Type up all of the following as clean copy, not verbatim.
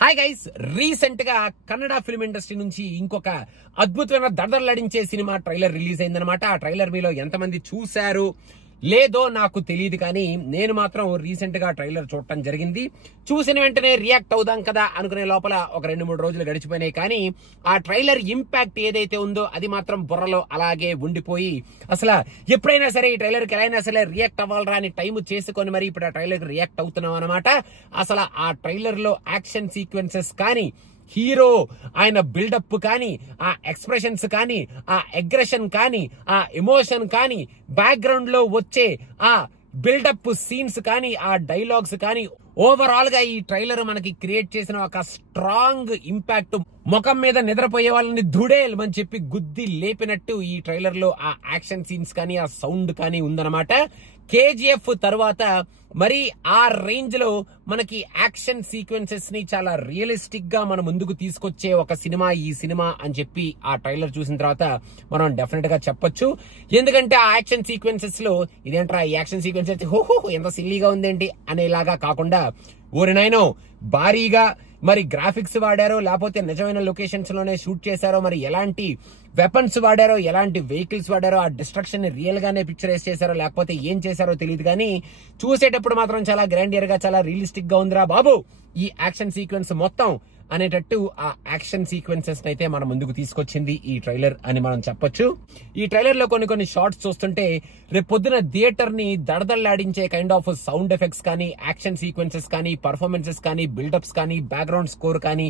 Hi guys, recent గా Kannada film industry నుంచి ఇంకొక అద్భుతమైన దడదడలాడించే సినిమా ట్రైలర్ రిలీజ్ అయిందనమాట. ఆ ట్రైలర్ మీలో ఎంతమంది చూశారు లేదో నాకు తెలియదు, కానీ నేను మాత్రం రీసెంట్ గా ట్రైలర్ చూడటం జరిగింది. చూసిన వెంటనే రియాక్ట్ అవుదాం కదా అనుకునే లోపల ఒక 2-3 రోజులు గడిచిపోయినాయి, కానీ ఆ ట్రైలర్ ఇంపాక్ట్ ఏదైతే ఉందో అది మాత్రం బుర్రలో అలాగే ఉండిపోయి అసలు ఎప్పుడైనా సరే ఈ ట్రైలర్ కి ఎలా అయినా సరే రియాక్ట్ అవ్వాలరా అని టైం చేసుకొని మరి ఇప్పుడు ఆ ట్రైలర్ కి రియాక్ట్ అవుతున్నాం అనమాట. అసలు ఆ ట్రైలర్ లో యాక్షన్ సీక్వెన్సెస్ కానీ, హీరో ఆయన బిల్డప్ కానీ, ఆ ఎక్స్ప్రెషన్స్ కానీ, ఆ అగ్రెషన్ కానీ, ఆ ఎమోషన్ కానీ, బ్యాక్గ్రౌండ్ లో వచ్చే ఆ బిల్డప్ సీన్స్ కానీ, ఆ డైలాగ్స్ కానీ, ఓవరాల్ గా ఈ ట్రైలర్ మనకి క్రియేట్ చేసిన ఒక స్ట్రాంగ్ ఇంపాక్ట్, ముఖం మీద నిద్రపోయే వాళ్ళని దుడేయమని చెప్పి గుద్ది లేపినట్టు ఈ ట్రైలర్ లో ఆ యాక్షన్ సీన్స్ కానీ, ఆ సౌండ్ కానీ ఉందన్నమాట. కేజీఎఫ్ తర్వాత మరి ఆ రేంజ్ లో మనకి యాక్షన్ సీక్వెన్సెస్ ని చాలా రియలిస్టిక్ గా మన ముందుకు తీసుకొచ్చే ఒక సినిమా ఈ సినిమా అని చెప్పి ఆ ట్రైలర్ చూసిన తర్వాత మనం డెఫినెట్ గా చెప్పొచ్చు. ఎందుకంటే ఆ యాక్షన్ సీక్వెన్సెస్ లో ఇదేంట్రా ఈ యాక్షన్ సీక్వెన్సెస్ హోహో ఎంత సిల్లీగా ఉందేంటి అనేలాగా కాకుండా, ఓరినైనో భారీగా మరి గ్రాఫిక్స్ వాడారో లేకపోతే నిజమైన లొకేషన్స్ లోనే షూట్ చేశారో, మరి ఎలాంటి వెపన్స్ వాడారో, ఎలాంటి వెహికల్స్ వాడారో, ఆ డిస్ట్రక్షన్ ని రియల్ గానే పిక్చరైజ్ చేశారో లేకపోతే ఏం చేశారో తెలియదు, కానీ చూసేటప్పుడు మాత్రం చాలా గ్రాండియర్ గా చాలా రియలిస్టిక్ గా ఉందిరా బాబు ఈ యాక్షన్ సీక్వెన్స్ మొత్తం అనేటట్టు ఆ యాక్షన్ సీక్వెన్సెస్ అయితే మన ముందుకు తీసుకొచ్చింది ఈ ట్రైలర్ అని మనం చెప్పొచ్చు. ఈ ట్రైలర్ లో కొన్ని షార్ట్స్ చూస్తుంటే రేపు పొద్దున థియేటర్ ని దడదల్లాడించే కైండ్ ఆఫ్ సౌండ్ ఎఫెక్ట్స్ కానీ, యాక్షన్ సీక్వెన్సెస్ కానీ, పర్ఫార్మెన్సెస్ కానీ, బిల్డప్స్ కానీ, బ్యాక్గ్రౌండ్ స్కోర్ కానీ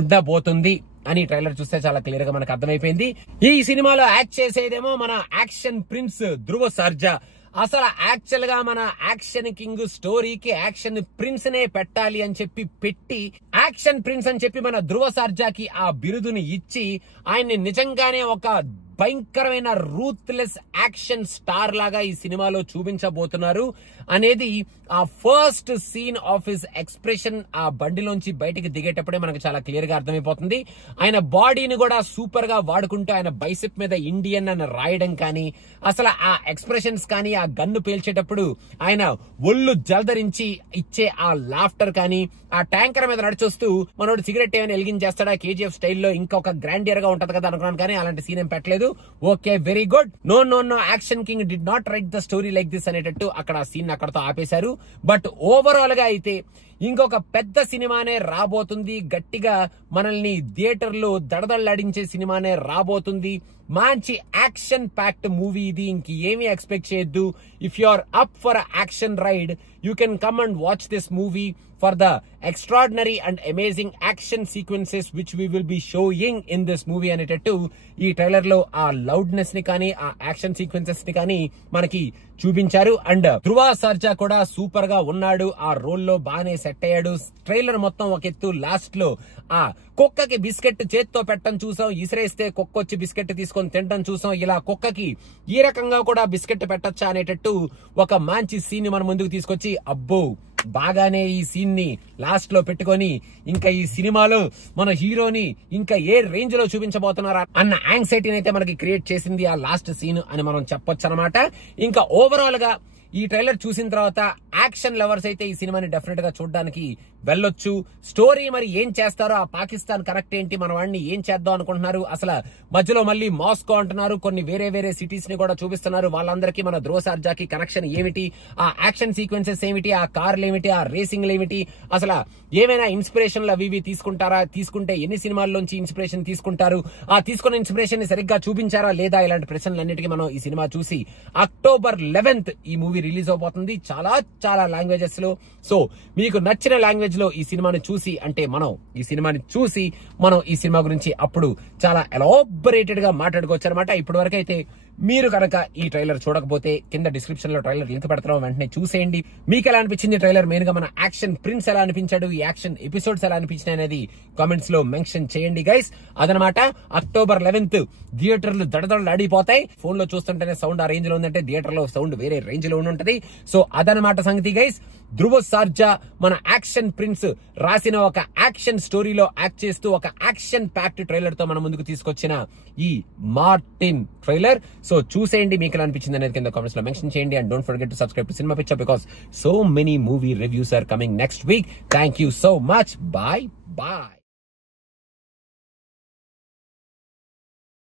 ఉండబోతుంది అని ట్రైలర్ చూస్తే చాలా క్లియర్ గా మనకు అర్థమైపోయింది. ఈ సినిమాలో యాక్ట్ చేసేదేమో మన యాక్షన్ ప్రిన్స్ ధ్రువ సర్జా. అసలు యాక్చువల్ గా మన యాక్షన్ కింగ్ స్టోరీకి యాక్షన్ ప్రిన్స్ నే పెట్టాలి అని చెప్పి పెట్టి, యాక్షన్ ప్రిన్స్ అని చెప్పి మన ధ్రువ సర్జాకి ఆ బిరుదుని ఇచ్చి ఆయన్ని నిజంగానే ఒక భయంకరమైన రూత్లెస్ యాక్షన్ స్టార్ లాగా ఈ సినిమాలో చూపించబోతున్నారు అనేది ఆ first scene of his expression ఆ బండిలోంచి బయటికి దిగేటప్పుడే మనకు చాలా క్లియర్ గా అర్థమైపోతుంది. ఆయన బాడీని కూడా సూపర్ గా వాడుకుంటూ ఆయన బైసెప్ మీద ఇండియన్ అని రాయడం కానీ, అసలు ఆ ఎక్స్ప్రెషన్స్ కానీ, ఆ గన్ను పేల్చేటప్పుడు ఆయన ఒళ్ళు జలధరించి ఇచ్చే ఆ లాఫ్టర్ కానీ, ఆ ట్యాంకర్ మీద నడిచొస్తూ మనోడు సిగరెట్ ఏమైనా వెలిగించేస్తాడా కేజీఎఫ్ స్టైల్లో ఇంకొక గ్రాండియర్ గా ఉంటది కదా అనుకున్నాను, కానీ అలాంటి సీన్ ఏం పెట్టలేదు. Okay, very good. No action king did not write the story like this అనేటట్టు అక్కడ ఆ సీన్ అక్కడతో ఆపేశారు. బట్ ఓవరాల్ గా అయితే ఇంకొక పెద్ద సినిమానే రాబోతుంది, గట్టిగా మనల్ని థియేటర్ లో దడదళ్లాడించే సినిమానే రాబోతుంది. మంచి యాక్షన్ ప్యాక్డ్ మూవీ ఇది, ఇంక ఏమీ ఎక్స్పెక్ట్ చేయొద్దు. If you are up for action ride you can come and watch this movie for the extraordinary and amazing action sequences which we will be showing in this movie అనేటట్టు ఈ trailer లో ఆ loudness ని కానీ, ఆ action sequences ని కానీ మనకి చూపించారు. అండ్ ధ్రువ సర్జా కూడా సూపర్ గా ఉన్నాడు, ఆ రోల్ లో బాగానే సెట్ అయ్యాడు. ట్రైలర్ మొత్తం ఒక ఎత్తు, లాస్ట్ లో ఆ కుక్కకి బిస్కెట్ చేత్తో పెట్టడం చూసాం, ఇసిరేస్తే కుక్క వచ్చి బిస్కెట్ తీసుకొని తినడం చూసాం. ఇలా కుక్కకి ఈ రకంగా కూడా బిస్కెట్ పెట్టొచ్చా అనేటట్టు ఒక మంచి సీన్ మన ముందుకు తీసుకొచ్చి, అబ్బో బాగానే ఈ సీన్ ని లాస్ట్ లో పెట్టుకొని ఇంకా ఈ సినిమాలో మన హీరోని ఇంకా ఏ రేంజ్ లో చూపించబోతున్నారా అన్న యాంగ్జైటీని అయితే మనకి క్రియేట్ చేసింది ఆ లాస్ట్ సీన్ అని మనం చెప్పొచ్చు అనమాట. ఇంకా ఓవరాల్ గా ఈ ట్రైలర్ చూసిన తర్వాత యాక్షన్ లవర్స్ అయితే ఈ సినిమాని డెఫినెట్ గా చూడడానికి వెళ్ళొచ్చు. స్టోరీ మరి ఏం చేస్తారో, ఆ పాకిస్తాన్ కరెక్ట్ ఏంటి, మన వాడిని ఏం చేద్దాం అనుకుంటున్నారు, అసలు మధ్యలో మళ్ళీ మాస్కో అంటున్నారు, కొన్ని వేరే సిటీస్ ని కూడా చూపిస్తున్నారు. వాళ్ళందరికీ మన ధ్రువ సర్జాకి కనెక్షన్ ఏమిటి, ఆ యాక్షన్ సీక్వెన్సెస్ ఏమిటి, ఆ కార్లు ఏమిటి, ఆ రేసింగ్లు ఏమిటి, అసలు ఏమైనా ఇన్స్పిరేషన్లు అవి తీసుకుంటారా, తీసుకుంటే ఎన్ని సినిమాల్లోంచి ఇన్స్పిరేషన్ తీసుకుంటారు, ఆ తీసుకున్న ఇన్స్పిరేషన్ ని సరిగ్గా చూపించారా లేదా, ఇలాంటి ప్రశ్నలన్నిటికీ మనం ఈ సినిమా చూసి October 11th ఈ మూవీ రిలీజ్ అవబోతుంది చాలా లాంగ్వేజెస్ లో. సో మీకు నచ్చిన లాంగ్వేజ్ లో ఈ సినిమాని చూసి, అంటే మనం ఈ సినిమాని చూసి మనం ఈ సినిమా గురించి అప్పుడు చాలా ఎలాబరేటెడ్ గా మాట్లాడుకోవచ్చు అనమాట. ఇప్పటి వరకు అయితే మీరు కనుక ఈ ట్రైలర్ చూడకపోతే కింద డిస్క్రిప్షన్ లో ట్రైలర్ లింక్ పెడతాం, వెంటనే చూసేయండి. మీకు ఎలా అనిపించింది ట్రైలర్, మెయిన్ గా మన యాక్షన్ ప్రిన్స్ ఎలా అనిపించాడు, ఈ యాక్షన్ ఎపిసోడ్స్ ఎలా అనిపించినాయి అనేది కామెంట్స్ లో మెన్షన్ చేయండి గైస్. అదనమాట October 11th థియేటర్లు దడదడలాడిపోతాయి. ఫోన్ లో చూస్తుంటేనే సౌండ్ ఆ రేంజ్ లో ఉందంటే థియేటర్ లో సౌండ్ వేరే రేంజ్ లో ఉంటది. సో అదనమాట సంగతి గైస్. ధ్రువ సర్జా మన యాక్షన్ ప్రిన్స్ రాసిన ఒక యాక్షన్ స్టోరీలో యాక్ట్ చేస్తూ ఒక యాక్షన్ ప్యాక్డ్ ట్రైలర్ తో మన ముందుకు తీసుకొచ్చిన ఈ మార్టిన్ ట్రైలర్. సో చూసేయండి, మీకు ఎలా అనిపించింది అనేది కింద కామెంట్స్ లో మెన్షన్ చేయండి. And don't forget to subscribe to cinema picture because so many movie reviews are coming next week. Thank you so much. Bye. Bye.